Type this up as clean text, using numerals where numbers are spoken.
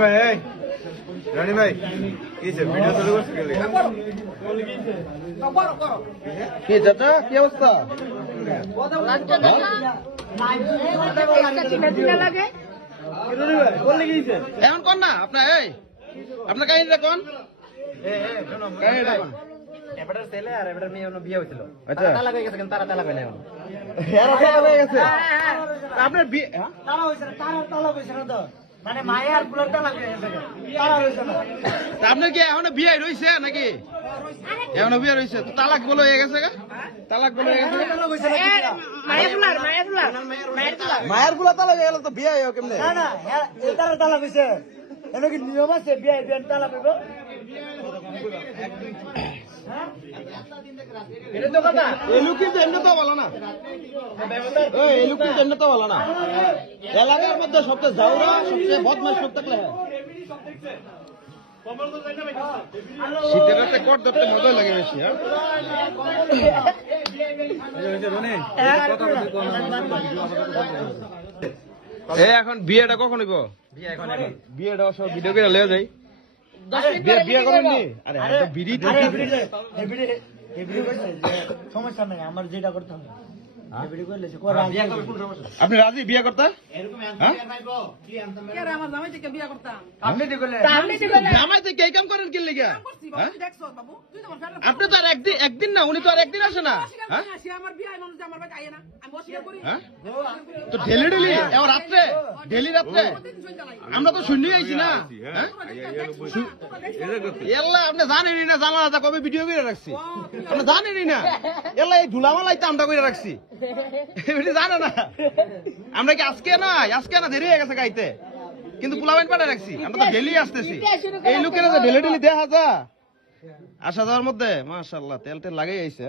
ভাই এই রানী ভাই কি যে ভিডিও শুরু করছে গেলে কি চাচা কি অবস্থা এখন কোন না আপনার এই আপনার কাহিনীটা কোন কাহিনীটা কোন এবারে ছেলে আর এবারে মেয়ে বিয়ে হয়েছিল আচ্ছা তালাক হয়ে গেছে কিন্তু তারা তালাক হয় না এখন হয়ে গেছে আপনার বিয়ে তারা হয়েছে না তার তালাক হয়েছে না তো মানে মায়ের আর বুলার তালাক হয়ে গেছে তারা হয়েছে না আপনার কি এখনো বিয়ে রয়েছে নাকি এখনো বিয়ে রয়েছে তো তালাক বলে হয়ে গেছে তালাক বলে হয়ে গেছে মায়ের গুলা তালাক হয়ে গেল তো বিয়ে হয়ে কেমনে না না তারা তালাক হয়েছে এনে কি নিয়ম আছে বিয়ে বিয়ে তালাক হইব এটা তো কথা এলু কিন্তু এমনি তো বলো না এলু কিন্তু এমনি তো বলো না এলাকার মধ্যে সবচেয়ে জাউরা সবচেয়ে বদমাশ লোক থাকলে শীতের রাতে কট ধরতে মজা লাগে বেশি এখন বিয়েটা কখন হইব বিয়েটা সব ভিডিও করে লেগে যাই বিয়ে করেননি আরে বিড়ি সমস্যা নাই আমার যেটা করতে হবে আপনি রাজি বিয়ে করতে জামাই থেকে এই কাম করেন কি লেগে আপনি তো আর একদিন না উনি তো আর একদিন আসে না তো ডেলি ডেলি এবার রাত্রে ডেলি রাত্রে আমরা তো শুনি আইছি না এল্লা আপনি জানেনই না জানা না কবে ভিডিও করে রাখছি আপনি জানেনই না এল্লা এই ধুলামালাই তো আমরা করে রাখছি জানে না আমরা কি আজকে না দেরি হয়ে গেছে গাইতে কিন্তু পোলাবেন পাঠা রাখছি আমরা তো ডেলি আসতেছি এই লোকের ডেলি ডেলি দেখা যা আসা যাওয়ার মধ্যে মাশাআল্লাহ তেল টেল লাগাই আইছে